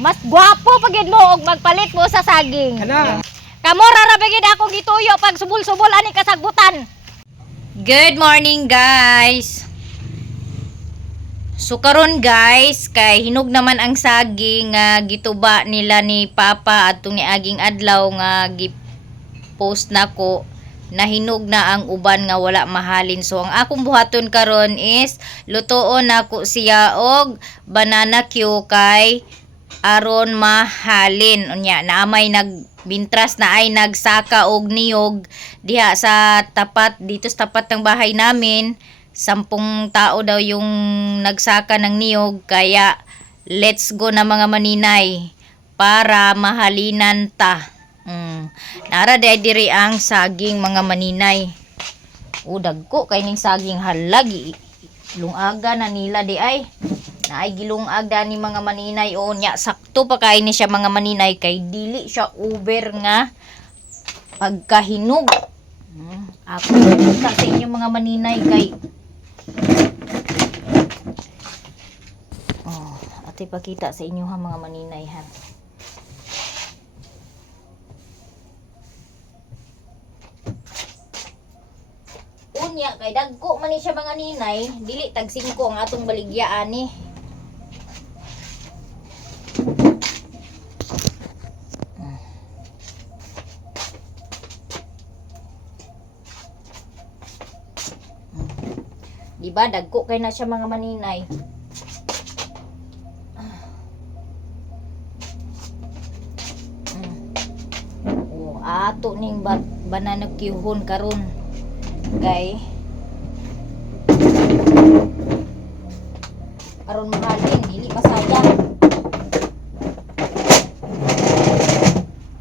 Mas gwapo pagid mo og magpalit mo sa saging. Kana. Kamo ra bigid akong gituyo pag subol-subol ani kasagbutan. Good morning, guys. So karon guys, kay hinog naman ang saging nga gituba nila ni Papa adtong niaging adlaw nga gi-post nako na hinog na ang uban nga wala mahalin. So ang akong buhaton karon is lutoon nako siya og banana Q kay aron mahalin. Unya naamay nagbintras na ay nagsaka og niyog diha sa tapat dito sa tapat ng bahay namin. 10 tao daw yung nagsaka ng niyog, kaya let's go na mga maninay para mahalinan ta. Nara diri ang saging mga maninay. Dagko kay ning saging halagi. Lungaga na nila di ay. Naay gilungag ni mga maninay nya sakto pa kay ni siya mga maninay kay dili siya over nga pagkahinog. Ako kita sa inyo mga maninay kay ate pakita sa inyo ha mga maninay ha. Unya kay dagko man ni siya mga ninay, dili tag 5 ang atong baligyaan ni. Diba dagko kay na siya mga maninay. Ato ning banana Q-hon karon kay aron mahalin dili masayang.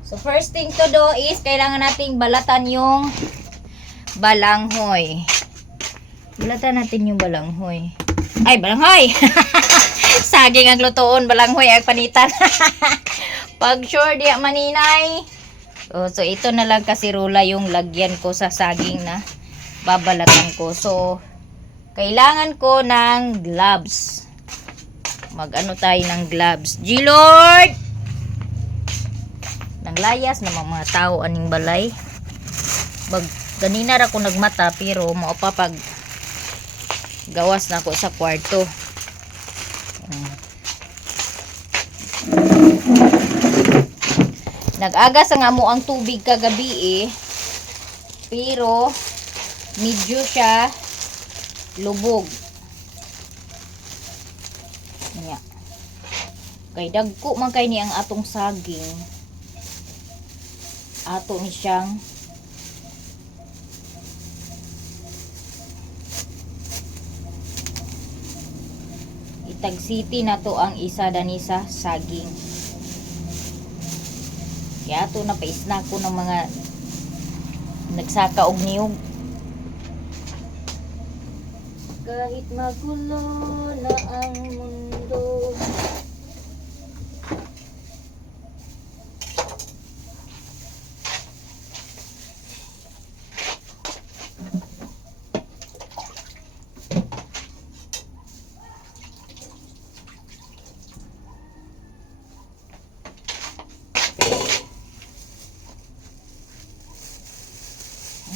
So first thing to do is kailangan nating balatan yung balanghoy. Balatan natin yung balanghoy. Ay, balanghoy! Saging ang lutoon, balanghoy ang panitan. Pag sure diya maninay. So ito na lang kasi rula yung lagyan ko sa saging na babalatan ko. So, kailangan ko ng gloves. Mag-ano tayo ng gloves. G-Lord! Nang layas na mga tao aning balay. Ganina ra ko nagmata pero mao pa pag gawas na ako sa kwarto. Nag-agas ang amo ang tubig kagabi pero medyo siya lubog. Nya. Kay dagko man kay ni ang atong saging. Ato ni siyang Tag City na to ang isa dani sa saging. Kaya to na pa-snack ko ng mga nagsaka og niyog. Kahit magulo na ang mundo.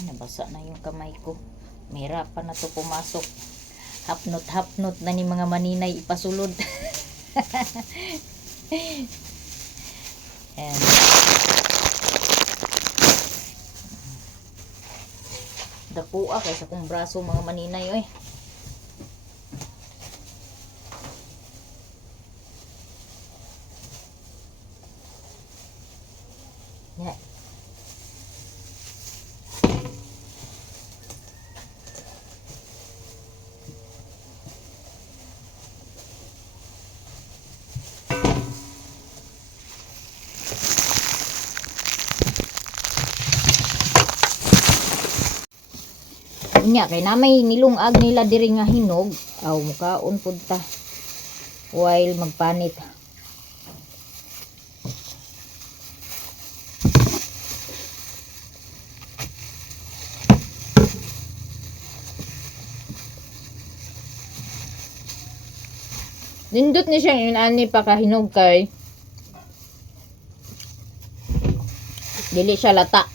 Nabasa na yung kamay ko. Mahirapan na to pumasok. Hapnot na ni mga maninay ipasulod. Ayan. Dakua kaysa kong braso mga maninay oy. Yeah. Unya kay namay nilungag nila diri nga hinog, aw mukaon pud ta while magpanit. Nindot ni siya inani pa kahinog kay Dili siya lata.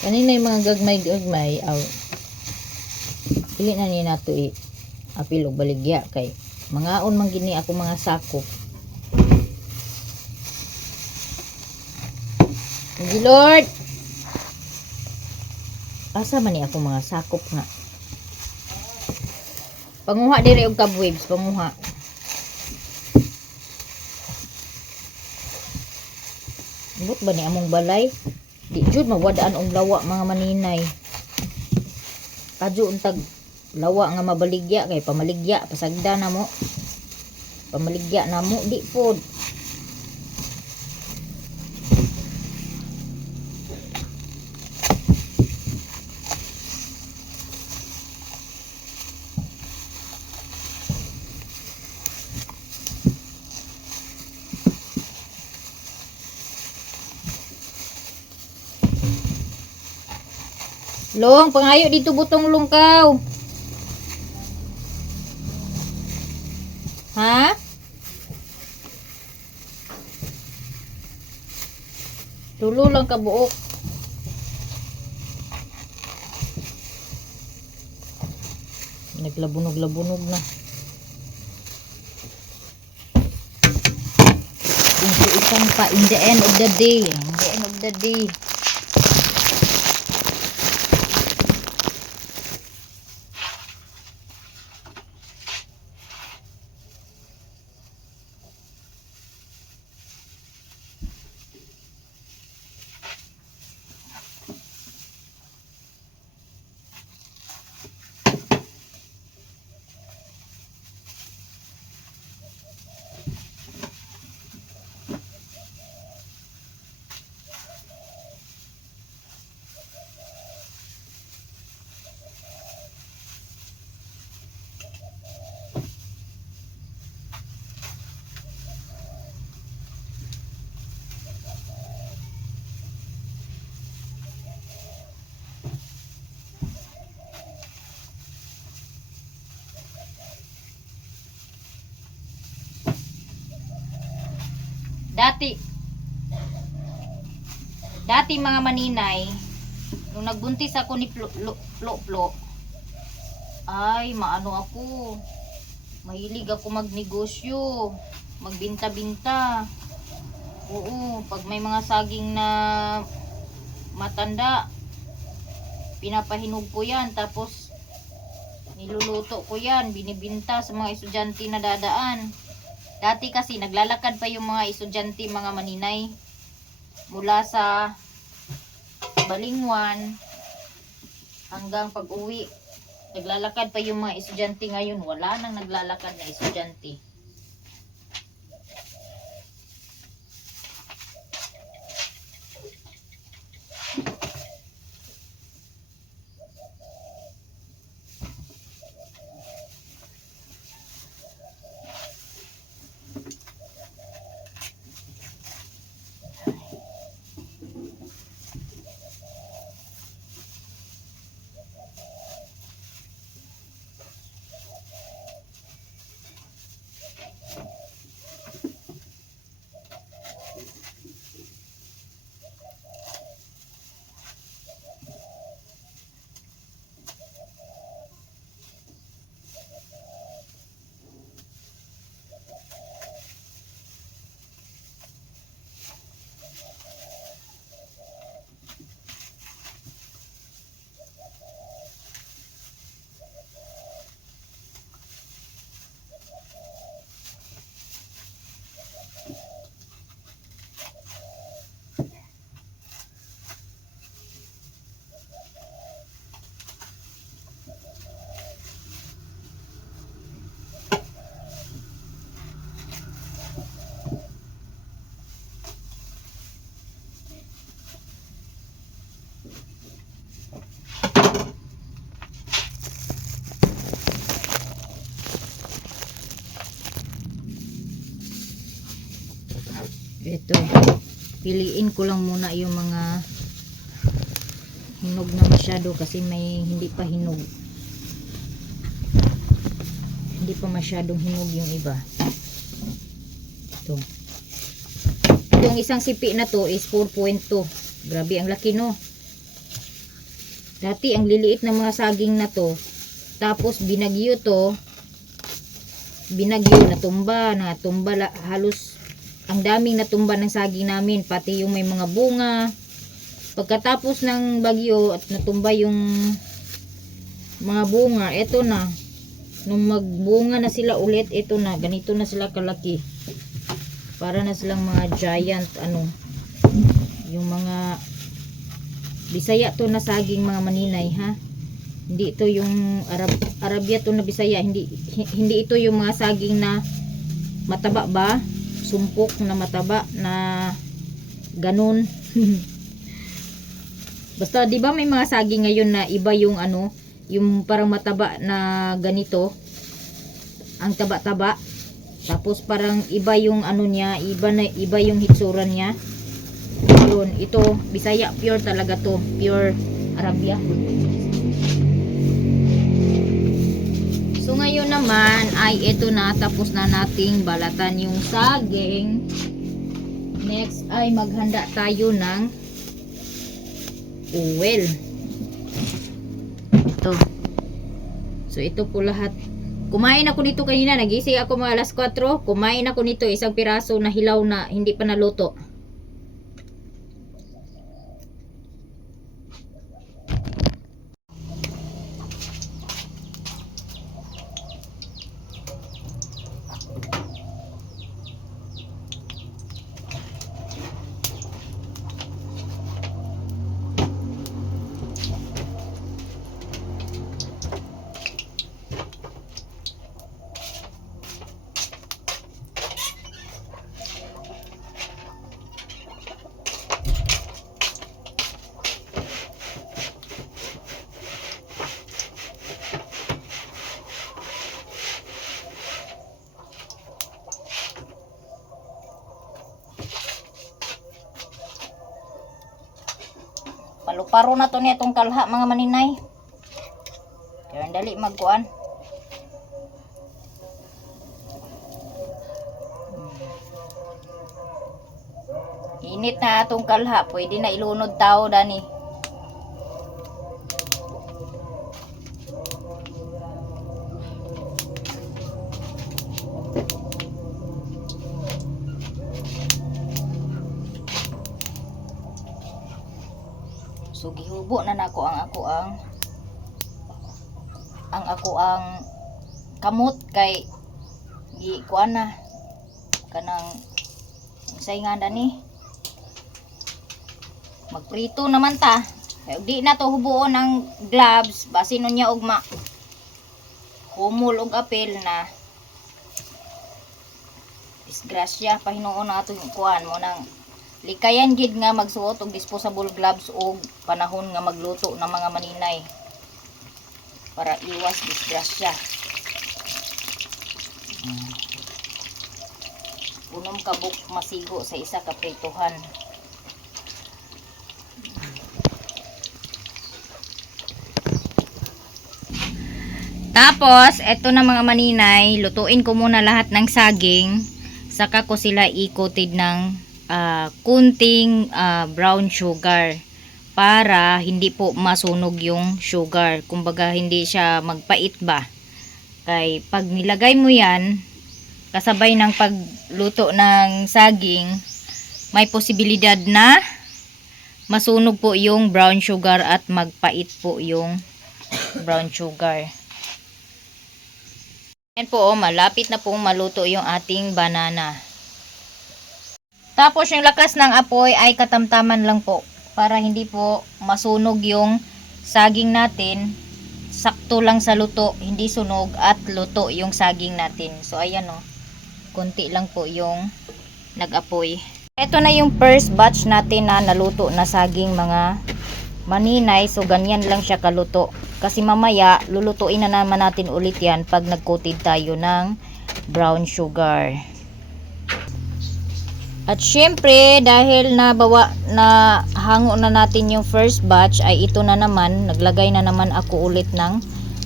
Kanina yung mga gagmay-gagmay, dili na niya nato apil og baligya kay mangaon man gini ako mga sakop. Hindi Lord. Asa man ni ako mga sakop nga. Panguha diri og cobwebs, panguha. But ba ni among balay? Di jud mawadaan og lawa mga maninay. Kadyo untag lawa nga mabaligya kay pamaligya pasagda na mo. Pamaligya na mo di pod. Long, pangayo dito butong lungkaw. Ha? Tulo lang ka buok. Naglabunog-labunog na. Isang pa in the end of the day. In the end of the day. Dati mga maninay, nung nagbuntis ako ni Plo, ay maano ako, mahilig ako magnegosyo, magbinta-binta. Oo, pag may mga saging na matanda, pinapahinog ko yan, tapos niluluto ko yan, binibinta sa mga estudyante na dadaan. Dati kasi naglalakad pa yung mga estudyante, mga maninay, mula sa Balingwan hanggang pag-uwi. Naglalakad pa yung mga estudyante. Ngayon wala nang naglalakad na estudyante. Ito, piliin ko lang muna yung mga hinog na masyado kasi may hindi pa hinog. Hindi pa masyadong hinog yung iba. Ito. Itong isang sipi na to is 4.2. Grabe ang laki, no? Dati ang liliit na mga saging na to. Tapos binagyo to. Binagyo, natumba halos ang daming natumba ng saging namin, pati yung may mga bunga. Pagkatapos ng bagyo at natumba yung mga bunga, eto na, nung magbunga na sila ulit, eto na, ganito na sila kalaki, para na silang mga giant, yung mga Bisaya to na saging, mga maninay, ha. Hindi ito yung Arabia to na Bisaya, hindi ito yung mga saging na mataba ba, sumpok na mataba na ganun. Basta 'di ba may mga saging ngayon na iba yung yung parang mataba na ganito, ang taba-taba, tapos parang iba yung niya, iba yung hitsura niya. Yun, ito Bisaya, pure talaga to, pure Arabia. So ngayon naman ay ito na, tapos na nating balatan yung saging. Next ay maghanda tayo ng oil. Ito. So ito po lahat. Kumain ako nito kanina, nagising ako mga alas 4. Kumain ako nito, isang piraso na hilaw na hindi pa naluto. Paluparo na to niya itong kalha, mga maninay. Kaya dali magkuan. Init na atong kalha, pwede na ilunod tao dani. So gihubo na nako ang ako ang kamot kay gi kuan na kanang saingan dani. Magprito naman ta. Kaya di na to hubuon ng gloves, basin niya og humol og apel na disgrasya pahinuon na atong kuan mo nang likayan gid nga magsuot og disposable gloves og panahon nga magluto ng mga maninay para iwas disgrasya. Unom kabuk masigo sa isa ka prituhan. Tapos eto na mga maninay, lutuin ko muna lahat ng saging, saka ko sila i-coated ng kunting brown sugar para hindi po masunog yung sugar. Kumbaga hindi siya magpait ba. Kay pag nilagay mo yan kasabay ng pagluto ng saging, may posibilidad na masunog po yung brown sugar at magpait po yung brown sugar. Yan po, malapit na pong maluto yung ating banana. Tapos yung lakas ng apoy ay katamtaman lang po para hindi po masunog yung saging natin. Sakto lang sa luto, hindi sunog at luto yung saging natin. So ayan o, konti lang po yung nag-apoy. Ito na yung first batch natin na naluto na saging, mga maninay. So ganyan lang siya kaluto. Kasi mamaya lulutuin na naman natin ulit yan pag nag-coated tayo ng brown sugar. At syempre, dahil na hango na natin yung first batch, ay ito na naman, naglagay na naman ako ulit ng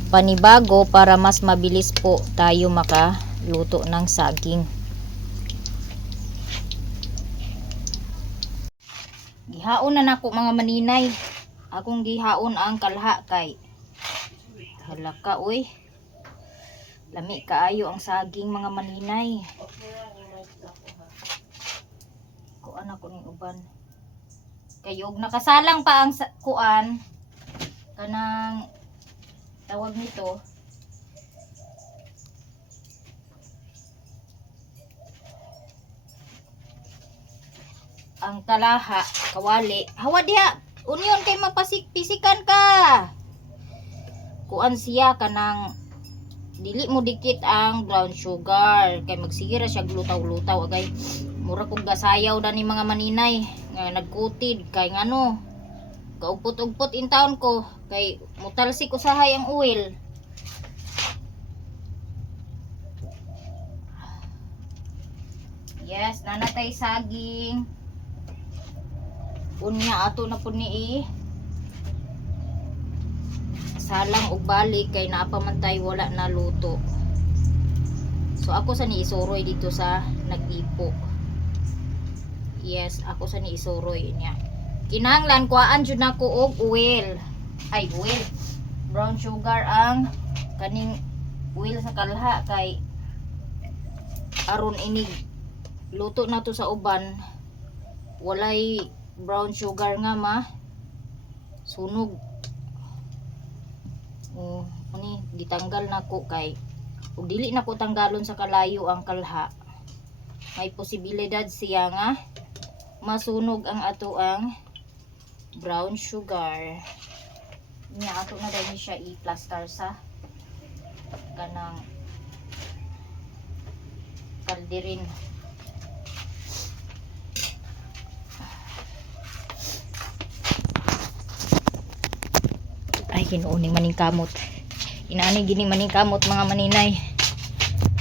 panibago para mas mabilis po tayo makaluto ng saging. Gihaon na nako mga maninay. Akong gihaon ang kalha kay halaka oy. Lami kaayo ang saging mga maninay. Kuan ako ning uban. Kayog nakasalang pa ang kuan kanang tawag nito. Ang kalaha, kawali. Hawa diha, union kay mapasik-pisikan ka. Kuan siya kanang dili mo dikit ang brown sugar kay magsigira siya glutaw-lutaw agay mura kog gasayaw dani mga maninay nga nagkutid kay ngano kaugpot-ugpot in town ko kay mutalsik usahay ang oil. Yes, nanatay saging. Unya ato na po ni salang og balik kay napamantay wala na luto. So ako sa ni isuroy dito sa nag-ipo. Yes, ako sa ni isuroy niya. Kinahanglan kuhaan jud nako og oil. Ay oil. Brown sugar ang kaning oil sa kalha kay aron inig luto na to sa uban. Walay brown sugar nga sunog. Ani gitanggal nako kay ug dili nako tanggalon sa kalayo ang kalha. May posibilidad siya nga masunog ang ato ang brown sugar. Nya ato na dali siya i-plaster sa kanang kalderin. Ay hinuuning maning kamot. Inaani gini maning kamot mga maninay.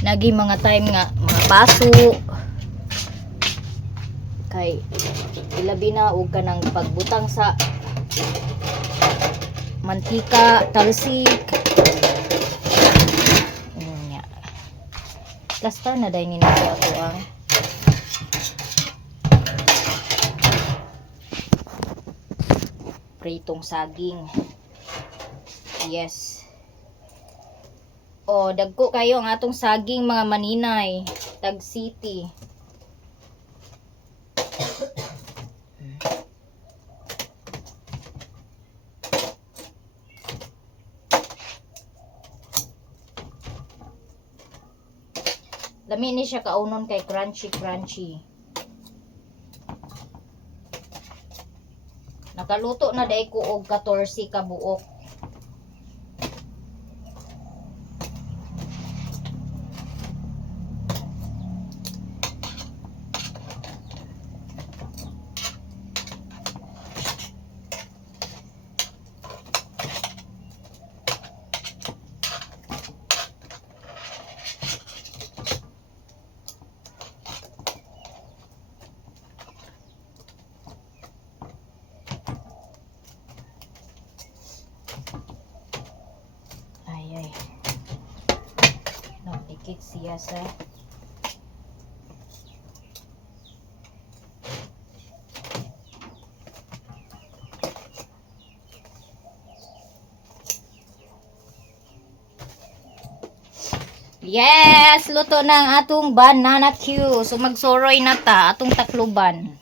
Nagi mga time nga mga baso. Kay ilabi na og kanang pagbutang sa mantika, talsik. Nya. Plaster na dai ni nato ato ang pritong saging. Yes. O, dagko kayo ang atong saging mga maninay. Tag City. Lami ni siya kaunon kay crunchy. Nakaluto na dai ko og 14 ka buok. Ay. Nagdikit siya sa yes, luto na ang atong banana Q. So magsoroy na ta atong takluban.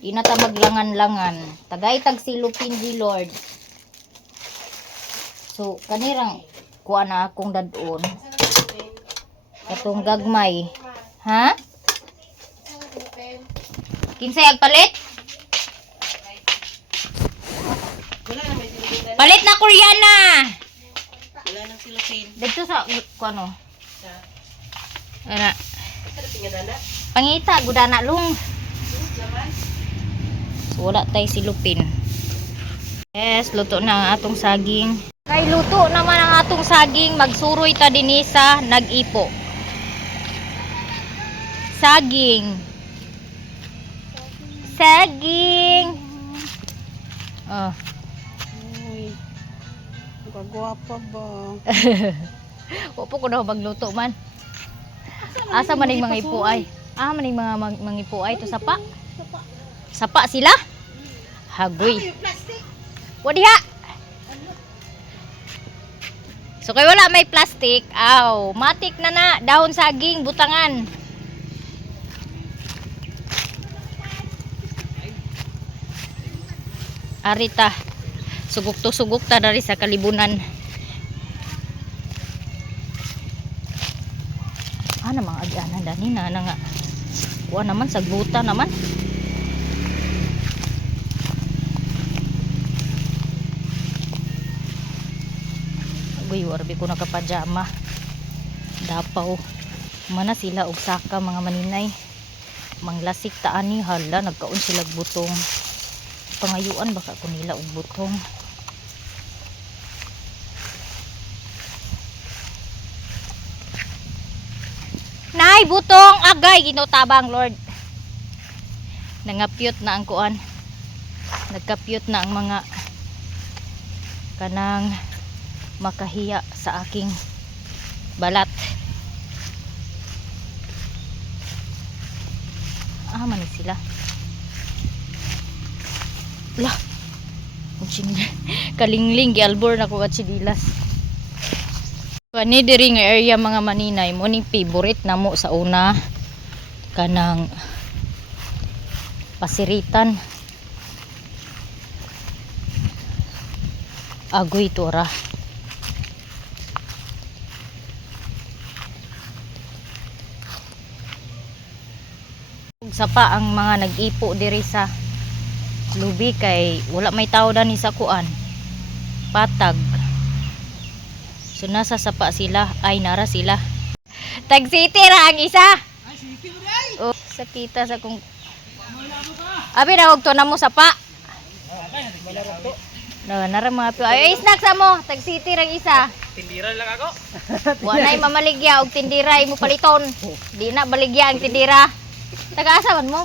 Di na ta maglangan-langan. Tagay tag silupin di Lord. So kanirang kuha na akong dadon. Katong gagmay. Ha? Kinsay agpalit? Palit na Koreana. Wala nang silupin. Dito sa kuano. Ana. Pingadana. Pangita gudana lung. So, wala tay silupin. Yes, luto na ang atong saging. Kay luto naman ang atong saging, magsuroy ta dinhi sa nag-ipo. Saging. saging. Oh. Uy. Kagwapa ba? Opo ko daw magluto man. Asa man yung mga ipuay? Ah, maning mga ipuay to sapa. Sapa sila? Hagoy. Wadi ha. So kay wala may plastic, aw, matik na dahon saging butangan. Arita. Sugok ta dari sa kalibunan. Ano mga agyanan dani na nga. Kuha naman sagbuta naman. Uy, warbi ko nakapajama. Dapaw. Mana sila og saka mga maninay. Manglasik ta ani hala nagkaon sila og butong. Pangayuan baka ko nila og butong. Nay, butong agay ginutabang Lord. Nangapyot na ang kuan. Nagkapyot na ang mga kanang makahiya sa aking balat. Man sila. Lah. Kalingling gialbor na ko at sidilas. Kani diri nga area mga maninay mo ning favorite namo sa una kanang pasiritan. Agoy tora. Sapa ang mga nag-ipo diri sa lubi kay wala may tao dani sa kuan. Patag. So nasa sapa sila, ay nara sila. Tag City ra ang isa. Ay, sige ray. Oh, sakita sa kung abi na og to namo sapa. No, nara mga pi. Ay, snack sa mo. Tag City ra ang isa. Tindiran lang ako. Wa nay mamaligya og tindira imo paliton. Di na baligya ang tindira. Taga-asa man mo.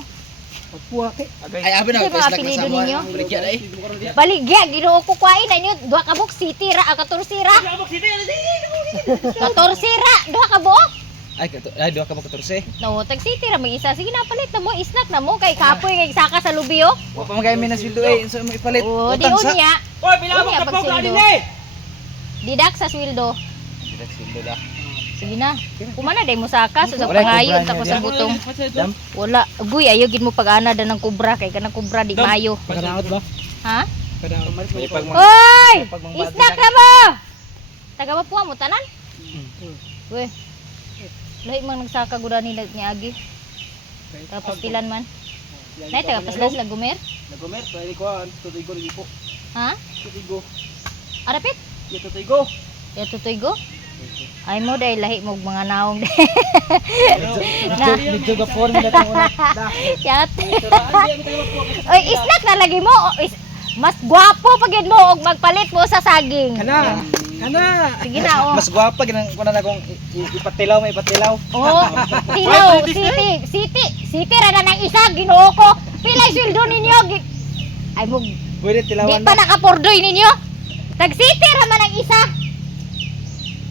Pagpuwake. Ay, abi na. Kasi mga apelido ninyo. Baligya na eh. Baligya, ginoo ko kuwain na inyo. Duha ka buok City ra, 14 ra. 14 ra, duha ka buok. Ay, doon ka ba 14? No, tag City ra may isa. Sige na palit na mo, snack na mo kay kapoy kay saka sa lubi oh. Wa pa magay minas sweldo eh. Insa mo ipalit? Oh, di Utang sa. unya. Oy, pila Unya ka pag pagpog sweldo. din eh. Didak sa sweldo. Direct sweldo la. Sige na. Kumana day mo saka so sa Wala, pangayon kubra tapos niya sa butong. Dam. Wala. Guy ayo gid mo pag-ana dan ng kubra kay kanang kubra di maayo. Pagkadaot ba? Ha? Pagkadaot. May pag Oy! pagmambati Snack ka. na mo. Taga Mapua mo tanan? We. Lahi man nagsaka gura ni agi. Taga pastilan man. Nay taga pastilan sila gumer? Nagumer, pwede ko ang tutigo ni po. Ha? Tutigo. Arapit? Yung tutigo. Ya tutoy go? Ay mo dahil lahi mo mga naong Na. Medyo gapon nila tong una. Yat. Oy, snack na lagi mo. Mas gwapo pag yun mo og magpalit mo sa saging. Kana. Kana. Sige na oh. Mas gwapa ganang kuno na kung ipatilaw may ipatilaw. Oh, tilaw, city ra na ng isa Ginoo ko. Pilay sweldo ninyo? Ay mo Pwede di tilawan pa ba? nakapordoy ninyo. Tag city ra man ang isa.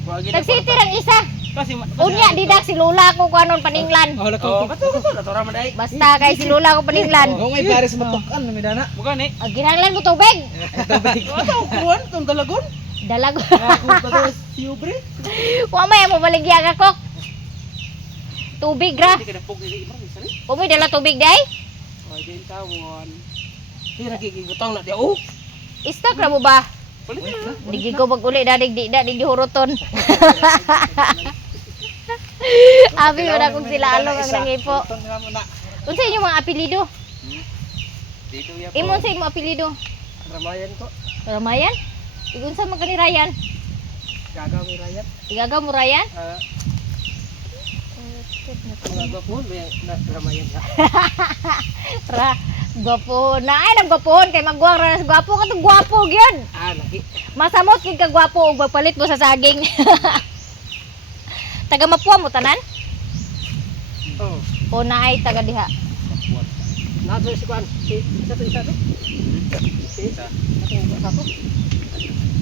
Tag city ra ang isa. Kasi Unya didak si Lula ko kuanon paninglan. Oh, lako. natura man dai. Basta kay si Lula ko paninglan. Oh, may pares matukan na midana. Bukan eh. Ginanglan mo tubig. Tubig. Ano kuan tong dalagon? Dalag. Ako ba si Ubre? Wa may mo baligya ka kok. Tubig ra. Di ka na pog dili imong isa ni. Umoy dala tubig day. Oy, din tawon. Di ra gigutang na di oh. Istak ra mo ba? Palit na. Digi ko bag uli dadig di huruton. Abi wala kong sila along ang nangipo. Unsa inyo mga apelyido? Dito ya. Imon sa imong apelyido? Ramayan ko. Ramayan? Igunsa man kani Ryan? Gagaw mi rayat. Igagaw mo Ryan? Mga po na ramayan ka. Ra, gwapo na ay nang gwapon kay magwang ra sa gwapo ka gwapo gyud. Laki. Masamot kid ka gwapo ug magpalit mo sa saging. Taga Mapua mo tanan? Oh. O naay taga diha? Nado si Kwan. Isa to. Isa. Satu.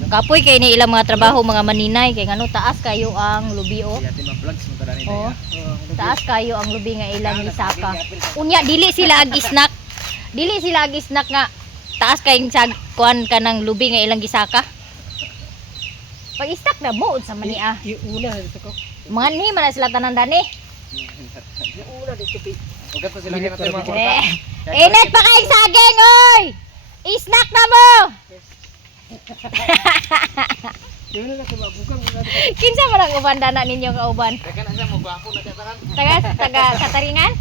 Kapoy kay ni ilang mga trabaho mga maninay kay ngano taas kayo ang lubi oh. Yati ma-vlogs mo tara ni Oh. Daya. Taas kayo ang lubi nga ilang gisaka. Unya dili sila ag snack. Dili sila ag snack nga taas kayong sa kuan kanang lubi nga ilang gisaka. Pag snack na mo sa mania. Yung una dito ko. Mga ni man na sila tanan dani. Yung una dito pi. Ugat pa sila kaya natin mga kwarta. Init pa kayong saging oy. I-snack na mo. Yung una na bukan una. Kinsa man ang uban dana ninyo kauban? Kaya na siya mo gwapo na tatanan. Taga Kataringan?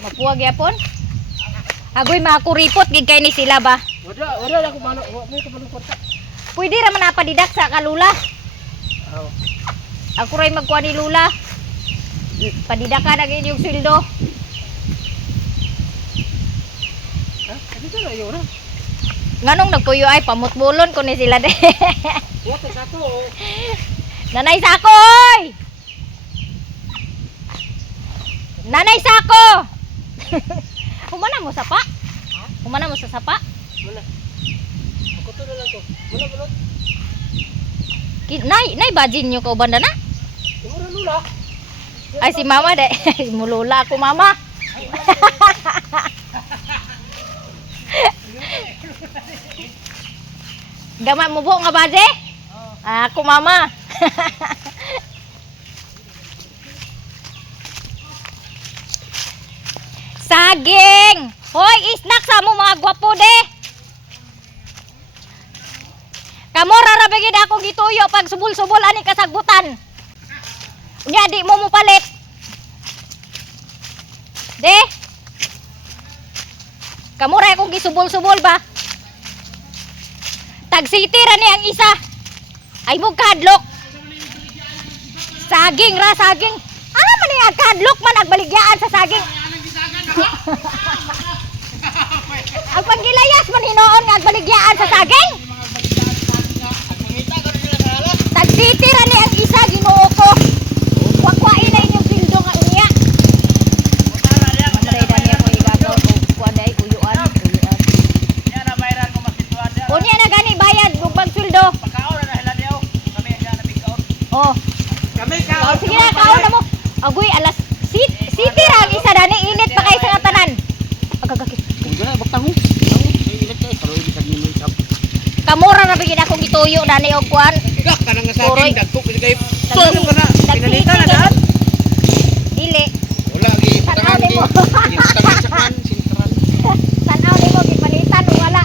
Mapuwag yapon? Agoy mga kuripot gid kay ni sila ba? Wala na ko malo. May kabalo ko. Pwede ra man napadidak sa kalula. Oh. Ako ray magkuha ni Lula. Padidakan ang inyong sweldo. Ha? Dito na yung una. Nganong nagpuyo ay pamutbulon ko ni sila de. Water satu. Nanay Sako oy! Nanay Sako! Humana mo sa pa? Humana mo sa sapa? Mana? Ako to na lang ko. Mana balot? Nay bajin nyo kauban na? Yung una lula. Ay si mama de. Mulula ako mama. Gama mo po nga baje? Ako mama. Saging! Hoy, snack sa mo mga gwapo de. Kamo rarabigin akong gituyo pag subol-subol ani kasagbutan. Unya di mo mo palit. De. Kamo ra akong gisubol-subol ba? Tag city ra ni ang isa. Ay mo kadlok. Saging ra saging. Ano man ni ang kadlok man agbaligyan sa saging. Ang panggilayas man hinoon nga agbaligyan sa saging. Tag city ra ni ang isa Ginoo ko. Wakwain na inyong pildo nga unya. Mamray dani ako igagaw o kuan dai uyuan. Yan na bayran ko makituan dia. Unya na gani bayad ug pagsweldo. Pagkaon na hila diaw. Kami nga na bigkaon. Oh. Kami Oh, sige na kaon na mo. Agoy alas city ra ang isa dani init pa kay sa tanan. Agagakit. Kung gana baktang mo. Init kay kalau bisa minum sab. Kamura na bigyan akong ituyo dani og kuan. Gak kanang sa Poroy. akin dagko kay Tag- Ano ka na? tag- Pinalitan na city, daan. Dili. Wala lagi Tanaw nimo. Tangan sa kan sintran. Tanaw nimo gipalitan o wala.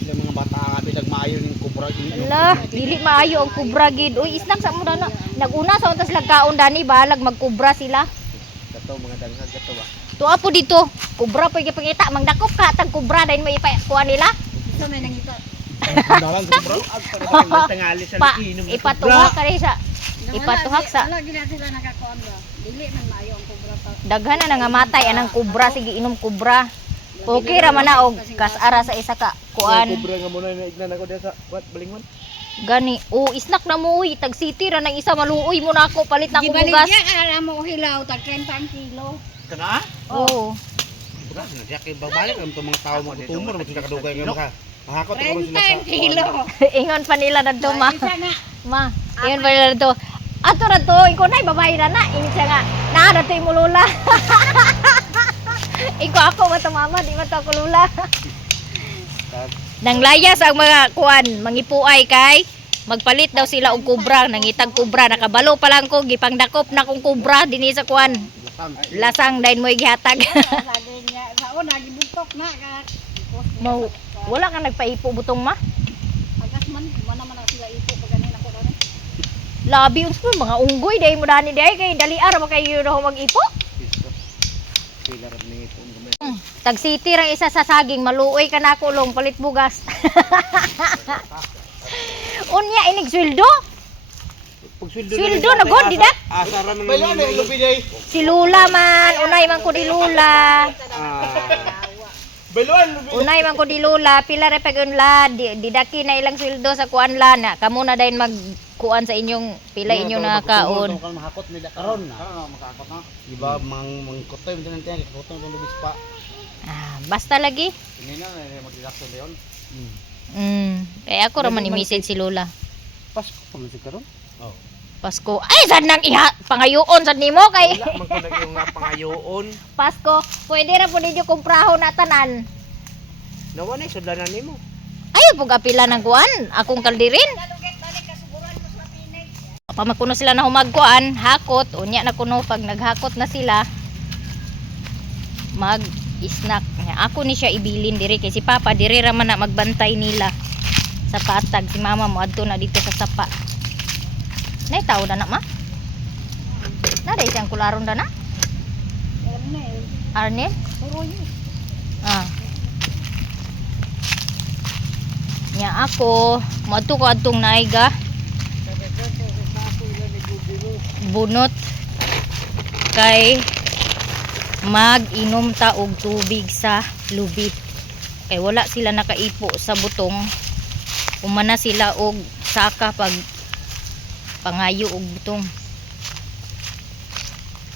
Sila mga bata nga bidag maayo ning kubra ini. Lah, dili maayo ang kubra gid. Uy, isnak sa mo dana. Naguna sa untas lagkaon dani balag magkubra sila. Kato mga daghag kato ba. Tuwa po dito. Kubra po gipangita mangdakop ka tag kubra dahil may kuha nila. Dalan kubra ag tangali sa Pa, inom. ipatuhak ka rin sa ipatuhak sa Wala gina sila nakakuan ba. Dili man maayo ang kubra pa. daghan na nangamatay anang kubra sige inom kubra. Okay ra man na og kasara sa isa ka kuan. Kubra nga muna na ignan ako diha sa what balingon. Gani, isnak na mo uy, tag city ra nang isa maluoy mo na ako palit na ako bugas. Gibaligya alam mo hilaw tag 30 ang kilo. Kana? Oo. Kubra na diya kay babalik ang mga tao mo tumor mo sila kadugay nga maka. Mahakot ko 30 sila ang kilo. Ingon pa nila na to ma. Isa nga. Ma, ingon pa nila na to. Ato na to, ikaw na'y babae na na. Ingon siya nga, na to yung mulula. Ikaw ako ba to mama, di ba to ako lula. Nang layas ang mga kuan, mangipuay kay magpalit daw sila og kubra, nangitag kubra, nakabalo pa lang ko, gipangdakop na kong kubra dinhi sa kuan. Lasang dayon mo gihatag. Lagi niya sa una gibuntok na ka. Mau wala ka nagpaipo butong ma. Agas man mana man sila ipo pag ganin ako ron. Labi uns mga unggoy dai mo dani dai kay dali ara ba kayo raw mag-ipo. Tag city rang isa sa saging maluoy ka na kulong palit bugas. Unya inig sweldo? Sweldo na god di da? Asaran ng lubi day. Si Lula man, unay man ko di Lula. Beluan lubi. Unay man ko di Lula, pila ra pag unla, didaki na ilang sweldo sa kuan la na. Kamo na dayon mag kuan sa inyong pila inyong nakakaon. Kung mahakot nila karon na. Karon makakot na. Di ba mangkotoy mo din tayo kotoy ng lubis pa. Basta lagi. Kanina na mag-relaxon dayon. Kaya ako raman i-message si Lola. Pasko pa man si karon. Oh. Pasko. Ay, saan nang pangayoon sa nimo kay Wala man ko lagi yung pangayoon. Pasko. Pwede ra po ninyo kumprahon na tanan. Nawa na sudanan nimo. Ayaw pug apila ng kuan, akong kaldirin. Pamakuno sila na humagkuan, hakot, unya na kuno pag naghakot na sila mag-snack. Ako ni siya ibilin diri kay si Papa diri ra man na magbantay nila sa patag. Si Mama mo adto na dito sa sapa. Nay tao na ma? Naday siyang kularon na? Arnel? Nya ako, moadto ko adtong naiga. Bunot kay mag-inom ta og tubig sa lubi. Kay wala sila nakaipo sa butong. Umana sila og saka pag pangayo og butong.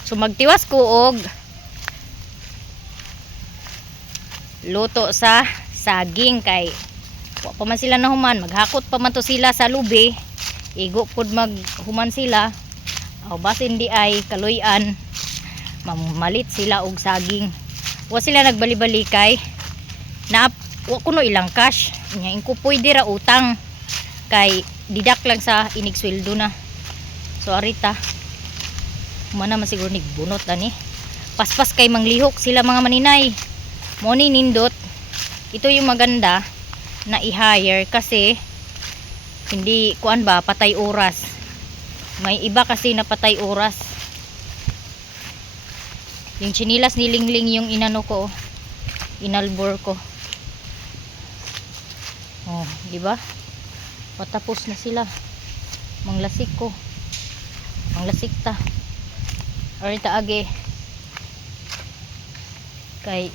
So magtiwas ko og luto sa saging kay wa pa man sila nahuman, maghakot pa man to sila sa lubi, igo pod maghuman sila o basin di ay kaluyan mamalit sila og saging. Wa sila nagbali-bali kay na wa kuno ilang cash nya ingko pwede ra utang kay didak lang sa inig sweldo na. So arita mana man siguro nigbunot ani paspas kay manglihok sila mga maninay mo ni nindot. Ito yung maganda na i-hire kasi hindi kuan ba patay oras. May iba kasi na patay oras. Yung chinilas ni Lingling yung inano ko, inalbor ko. Oh, di ba? Patapos na sila. Manglasik ko. Manglasik ta. Arita age. Kay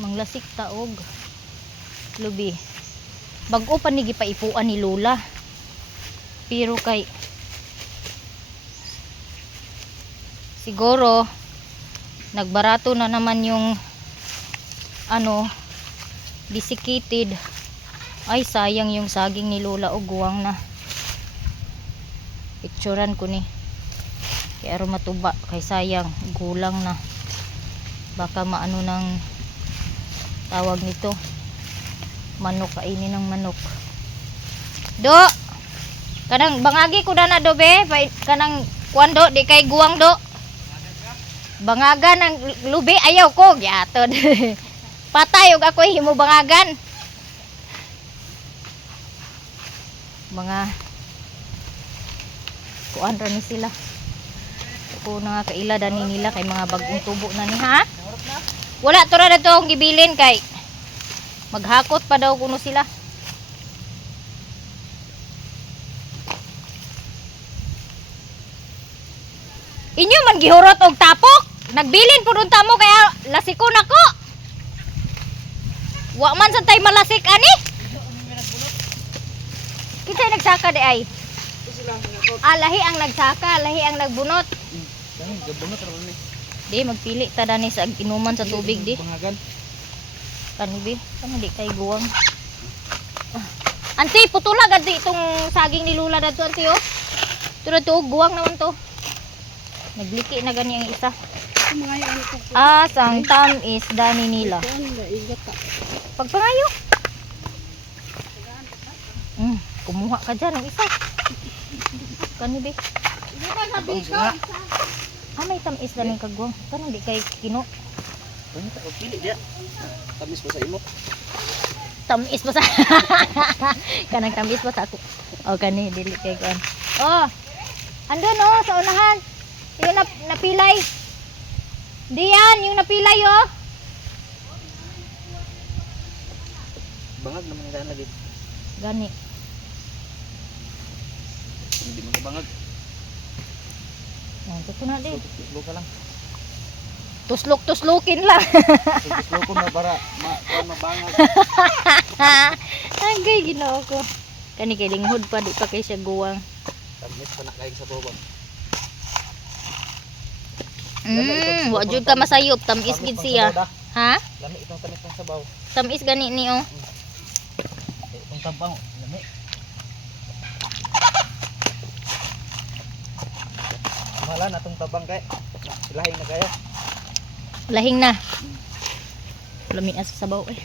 manglasik ta og lubi. Bag-o pa ni gipaipuan ni Lola. Pero kay siguro nagbarato na naman yung ano desiccated. Ay sayang yung saging ni Lola o guwang na. Picturean ko ni. Kaya aro matuba kay sayang gulang na. Baka maano ng tawag nito manok, kainin ng manok. Do kanang bangagi ko na do be kanang kuan do di kay guwang do bangagan ng lubi ayaw ko gyatod. Patay og ako himo bangagan mga kuan ra ni sila ko na nga kaila dani nila kay mga bagong tubo na ni ha. Wala to ra dito ang gibilin kay maghakot pa daw kuno sila. Inyo man gihurot og tapok. Nagbilin pud unta mo kaya lasiko nako. Wa man sa tay malasik ani. Kita nagsaka di ay. Lahi ang nagsaka, lahi ang nagbunot. Gabunot ra ni. Di magpili ta dani sa inuman sa tubig di. Bangagan. Kanibi, kan di kay guwang. Anti putulag anti itong saging ni Lula dadto anti oh. Turo to guwang naman to. Nagliki na gani ang isa. Sang tamis dani nila. Pagpangayo. Kumuha ka dyan ng isa. Kanibi. May tamis dani kagwang. Kanang di kay kino. Pili dia. Tamis pa sa imo. Tamis pa sa kanang tamis pa sa ako. O kani dili kay kuan. Oh. Andun oh sa unahan. Yung napilay. Diyan yung napilay oh. Bangag naman gana lagi. Gani. Hindi mo bangag. Oh, ito na di. Tuslok ka lang. Tuslok-tuslokin lang. Tuslok ko na para mabangag. Angay ginoo ko. Kani kay linghod pa di pa kay siya guwang. Tamis pa na kayo sa bobo. Wa jud ka masayop, tamis gid siya. Ha? Lami itong tamis ng sabaw. Tamis gani ni oh. Itong tabang, lami. Mahala na itong tabang kay. Lahing na kayo. Lahing na. Lami na sa sabaw eh.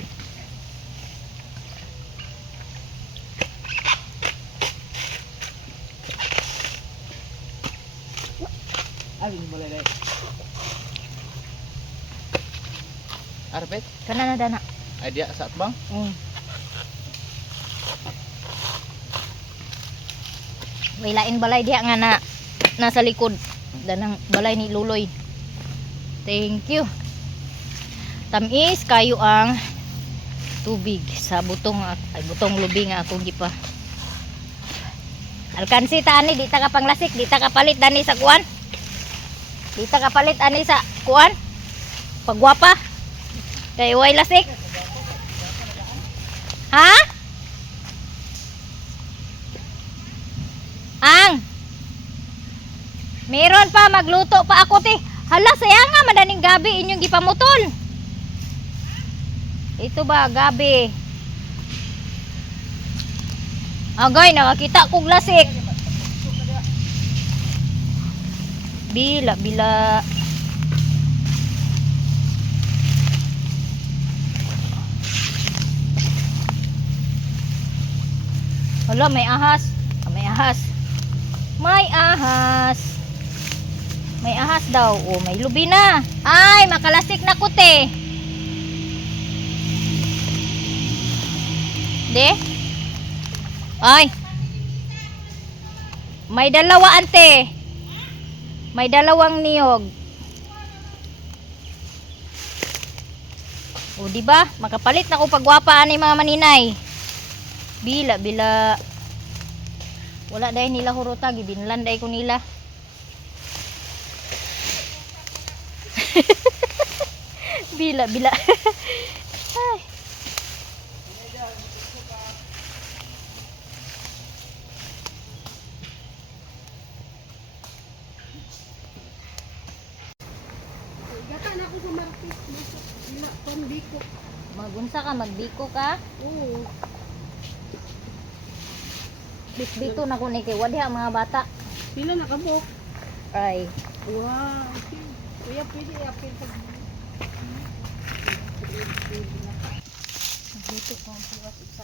Alin mo lay. Arpet, Kana na dana. idea sa atbang. May lain balay diha nga na nasa likod. Danang balay ni Luloy. Thank you. Tamis kayo ang tubig sa butong lubi nga akong gipa. Alkansi ta ani di ta ka panglasik, di ta ka palit dani sa kuan. Di ta ka palit ani sa kuan. Pagwapa. Kay way lasik. Ha? Ang meron pa, magluto pa ako ti. Hala, sayang nga madaning gabi inyong gipamutol. Ito ba gabi? Agay, nakakita kog lasik. Bila. Hala, may ahas. May ahas. May ahas. May ahas daw. Oh, may lubi na. Ay, makalasik na kuti. De? Ay. May dalawa ante. May dalawang niyog. O, di ba? Makapalit na ko pagwapa ani mga maninay. Bila. Wala dahil nila huruta, gibinlan dahil ko nila. Bila. Ay. Gata na ako sa market. Wala, pambiko. Magunsa ka, magbiko ka. Oo. Dito na ko ni kay wadiha mga bata. Pila na kabok. Ay. Wow. Kuya, pwede i-apil pag... Dito ko ang piwas sa